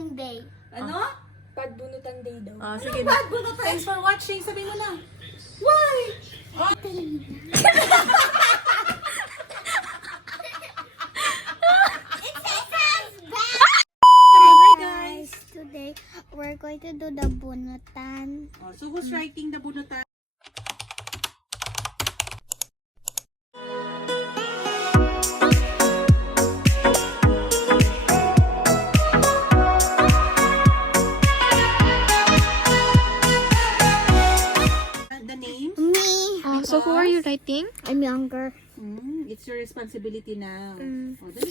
Bunutang Day. Ano? Bunutan Day daw. Sige na. Thanks for watching. Sabi mo na. Why? Hi guys! Today, we're going to do the Bunutan. So who's writing the bunutan? The names? Me. So who are you writing? I'm younger. It's your responsibility now.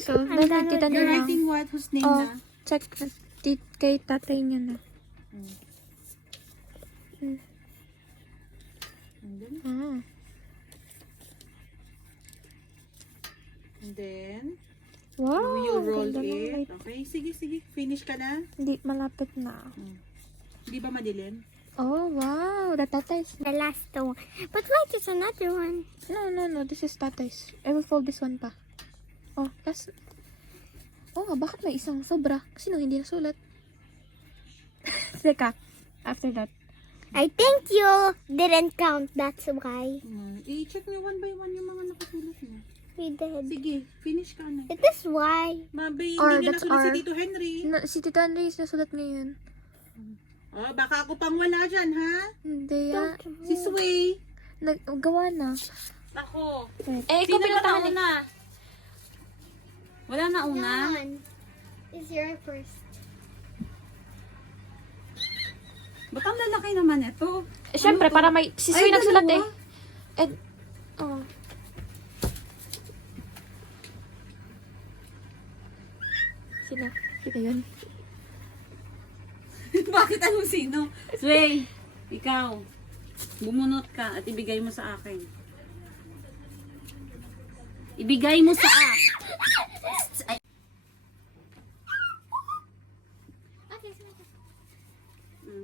So, tita You're na. writing what? Whose name Oh, na? check kay tatay niya na. And then, Wow. you roll ganda ng it. light. Okay, sige. Finish ka na. Hindi, malapit na. Hindi ba madilim? Oh, wow. The tatay's. The last one. But wait, there's another one. No. This is tatay's. I will fold this one pa. Oh, last. Oh, bakit may isang sobra? Kasi nang hindi nasulat. Teka. After that. I think you didn't count, that's why. I-check nyo one by one yung mga nakasulat mo. We did. Sige, finish ka na. It is why. Mabi, R, hindi that's nasulat si R. Tito Henry. Si Tita Andres nasulat ngayon. Oh, baka ako pang wala dyan, ha? Hindi ya. Si Sway. Naggawa na. Ako. Eh, ikaw Sino ba pinuntahan eh. nauna? Wala na una? One is your first. Ba't ang lalaki naman ito? Eh, syempre, para may... Si Sui nagsulat eh. Eh, oh. Sino yun? Bakit anong sino? Sway, ikaw. Bumunot ka at ibigay mo sa akin. Ibigay mo sa akin.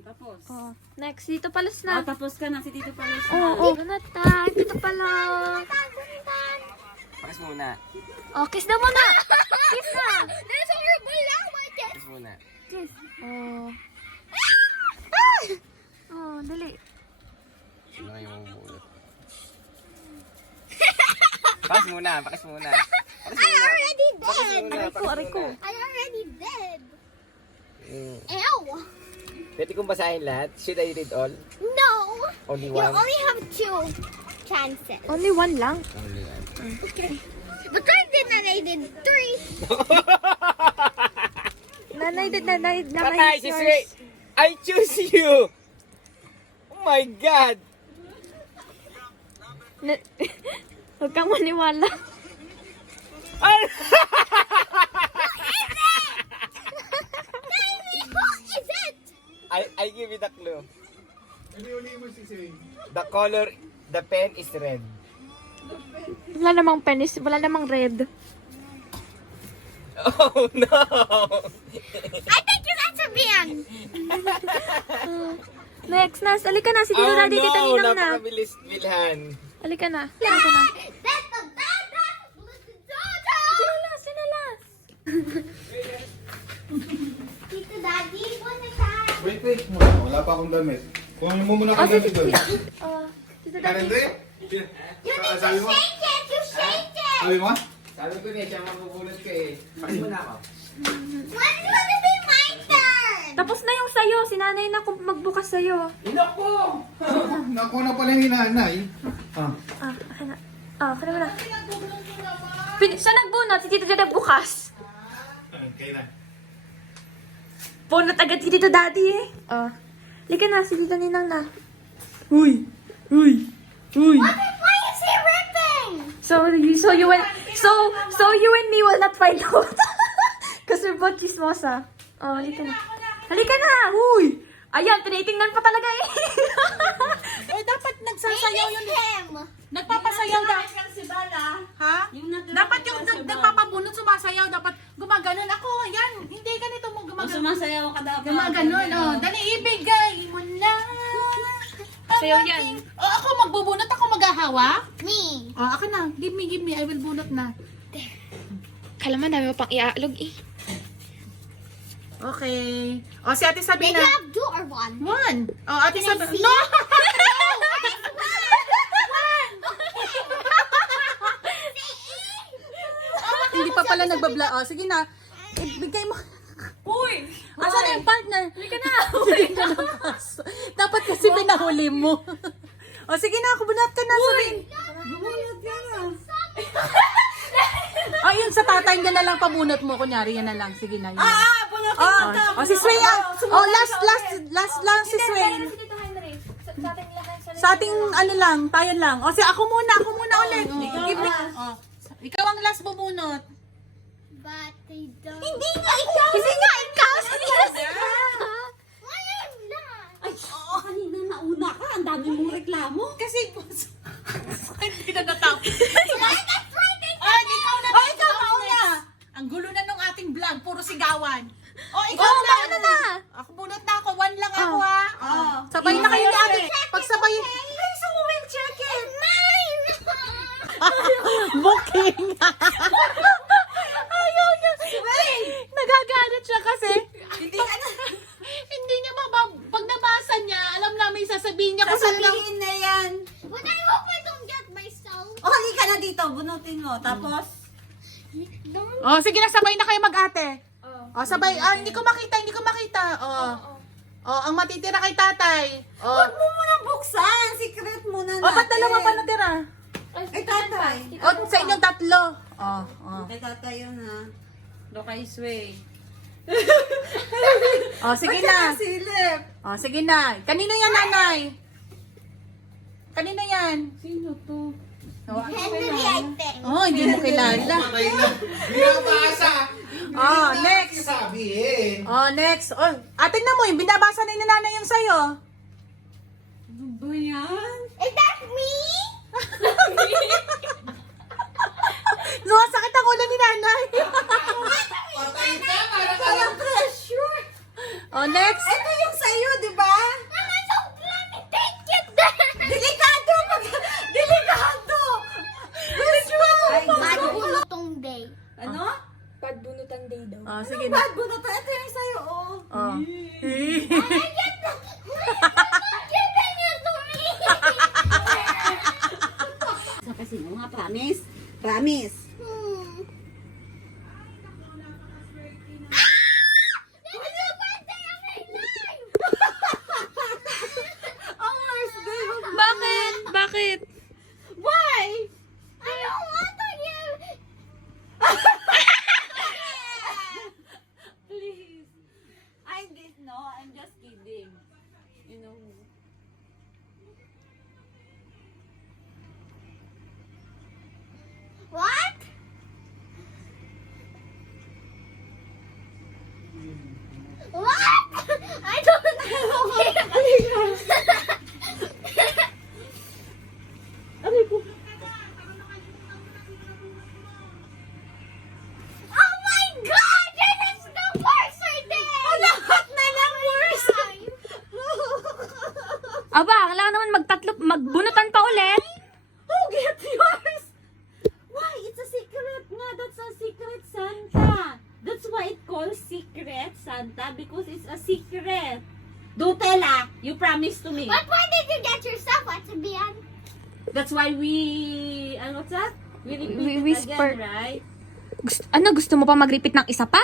Tapos. Oh. Next, dito palas na. Tapos ka na si Tito Palis. Oh, Bunutan. Dito pala. Pakis muna. Oh, kiss na muna. Kiss na. There's a horrible language. Pakis muna. Kiss. Oh. Oh, dali. Sino kayo mabubulat? Pakis muna. Pakis muna. Pakis I muna. already Pakis did. muna. Pakis muna. I already did. Mm. Ew. Pwede kong basahin lahat? Should I read all? No. Only You one? only have 2 chances. Only one lang. Only one. Okay. But I did not. I did 3. Nanay, Patay si Sway! I choose you! Oh my God! Huwag kang maniwala. Ay! What is it? I give you the clue. The color, the pen is red. Wala namang penis, wala namang red. Oh no! I think you answered bien. Next, halika na. Si Tito Oh Daddy, Tita no! Ninang na. Napakabilis bilhan. Halika na. Halika na. That's the bad. Sinalas. Tito Daddy, Bunutan. Wait. Wala pa akong damit. Kuhanin mo muna akong damit doon. Tito Daddy. Kalendri? You need to shake it. You shake it. Sabi mo? Sabi ko niya, siya mabubulot ko eh. Pakis mo na ako. When is gonna be my turn? Tapos na yung sayo. Si nanay na kung magbukas sayo. Inako! Nakuha na pala yung hinanay. Akin na. Akin na. Siya nagbunot. Si Tito Daddy bukas. Okay na. Bunot agad si Tito Daddy eh. Halika na. Si Tita Ninang na. Uy. Why is he ripping? So you and me will not find out. Because we're both chismosa. Oh, halika na. Halika na! Uy! Ayan, tinitingnan pa talaga eh. Eh, dapat nagsasayaw yun. Him. Nagpapasayaw dapat. Si Bala. Ha? Dapat yung nagpapabunot, sumasayaw. Dapat gumaganon. Ako, yan. Hindi ganito mo O gumaganon. sumasayaw ka dapat. Gumaganon. Oh, dali, ibigay mo na. Sayaw yan. Oh, ako magbubunot. Ako maghahawa. Me. Oh, ako na. Give me. I will bunot na. Kala mo, dami mo pang iaalog eh. Okay. O, si Ate Sabi Did na. you have 2 or 1? 1. O, Ate Can I Sabi. see? No! Hindi pa pala nagbabla. Oh, sige na. Ibigay mo. Uy! Asan na yung partner? Halika na! Hindi ka napasok. Dapat kasi pinahuli mo. O sige na, kubunot ka na. Sabihin. Bubunot ka na. Ayun, sa tatay ka na lang pabunot mo. Kunyari, yan na lang. Sige na. Yun. Bunutin Oh, si Sway. Last si Sway. Si Tito Henry. Sa ating lahat. Sa ating ano lang, tayo lang. O, ako muna ulit. Ikaw ang last bubunot. But they don't. Hindi nga ikaw! Why am not? Ay, oo, kanina nauna ka. Ang dami mong reklamo. Kasi, Hindi na natapos. ay, ikaw nauna. Ang gulo na ng ating vlog. Puro sigawan. O, ikaw Oh, na. mauna na! Ako bunot na ako. 1 lang ako, ha. Sabay na kayo ni ate. Pagsabay. Booking. Ayaw niya. Nagagalit siya kasi. Hindi niya pag nabasa niya, alam namin sasabihin niya kung saan lang. Sasabihin na yan. But I hope I don't get myself. O, halika na dito. Bunutin mo. Tapos, Don't. Oh, sige na, sabay na kayo mag-ate. Oh, sabay. Ah, hindi ko makita. Oh, ang matitira kay tatay. Oh. huwag mo munang buksan. Secret muna natin. Oh, ba't dalawa pa natira? Ay, tatay. Oh, sa inyong tatlo. Oh. Kay tatay yun, ha. Do kay Sway. Oh, sige na. Silip. Oh, sige na. Kanino yan, nanay? Kanino yan? Sino to? Henry, I think. Oh, hindi mo kilala. Patay na. Binabasa. Oh, next. Sabihin. Oh, next. Oh, ate na mo, yung binabasa na ni nanay yung sa'yo. Ano ba yan? Is that me? Sumasakit ang ulo ni nanay. Patay ka. Parang Parang treasure. Oh, next. Ito yung sa'yo, di ba? Mama, don't let me take it there. Delikado! Delikado! Ay, bad bulutong day. Ano? Bunutan day daw. Oh, sige na. Bad bunutan. Ito yung sa'yo, oh. Oh. I get the... Giving it to me. Sa kasi mo nga, promise? Promise. This is the first day of my life. Ang worst day of Bakit? Why? I don't want to give... Please. I did no, I'm just kidding. You know. What? What? I don't know. Oh my God! This is the worst day! Lahat na lang worst. Aba, kailangan naman magbunutan pa ulit. Who get yours? Why? It's a secret nga. That's a secret Santa. That's why it calls secret Santa because it's a secret. Don't tell her. You promised to me. But why did you get yourself at the end? That's why we... what's that? We repeat We it whisper. again, right? Gusto mo pa mag-repeat ng isa pa?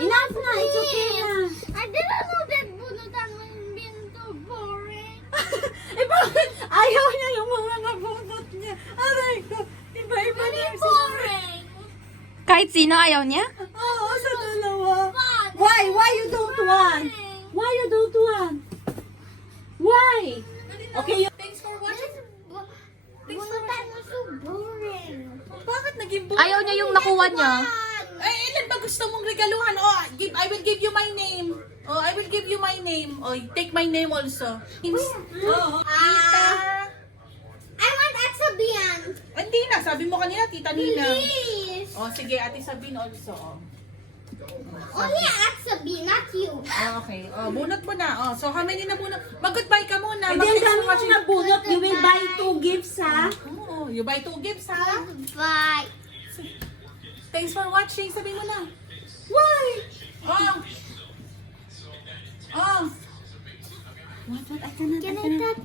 Enough na. It's okay na. I didn't know that bunutan was being so boring. Bakit? Ayaw niya yung mga nabunot niya. Aray ko. Iba-iba na yung Boring. Kahit sino ayaw niya? Oo, sa dalawa. Fun. Why? Why you don't want? Why you don't want? Why? Okay, you... Thanks for watching. Bunutan was so boring. Bakit naging Ayaw niya yung nakuha niya. Ay, ilan ba gusto mong regaluhan? Oh, I will give you my name. Oh, I will give you my name. Oh, take my name also. Oh, I want Exabian. hindi na. Sabi mo kanina, Tita Nina. Please. Oh, sige, Ate Sabine also. Oh. Only Exabian, not you. Oh, okay. Oh, bunot mo na. Oh, so how many na bunot? Mag-goodbye ka muna. And then Mag-thanks kami for watching. na bunot, you will buy 2 gifts, ha? Oh, you buy 2 gifts, ha? Bye. Thanks for watching. Sabi mo na. Why?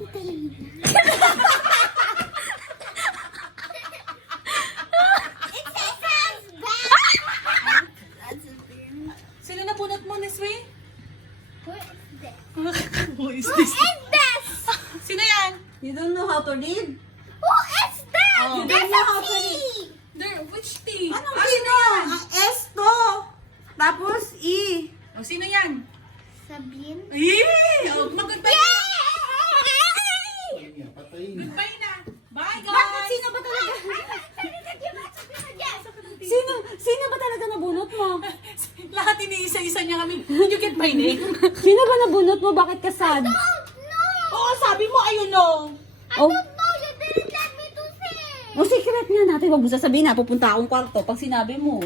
It says husband. Sino na bunot mo, Neswe? Who is this? Who is Who is this? Sino yan? You don't know how to read? Who is that? Oh. There's a T. There, which T? Anong Ah, sino? Ang S to. Tapos E. Oh, sino yan? Sabine. Eh! Oh, mag-goodbye. Patayin. Goodbye na. Bye, guys. Bakit? Sino ba talaga? Sino ba talaga nabunot mo? Lahat iniisa-isa niya kami. Did you get my name? Sino ba nabunot mo? Bakit ka sad? Oo, sabi mo, ayun no. Oh, No, you didn't let me to say. oh, secret nga natin. Huwag mo sasabihin na. Pupunta akong kwarto pag sinabi mo.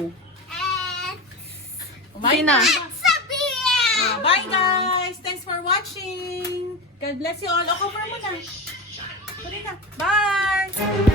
Bye na. Sabine. Bye, guys. Thanks for watching. God bless you all. O, cover mo na. Tuloy na. Bye.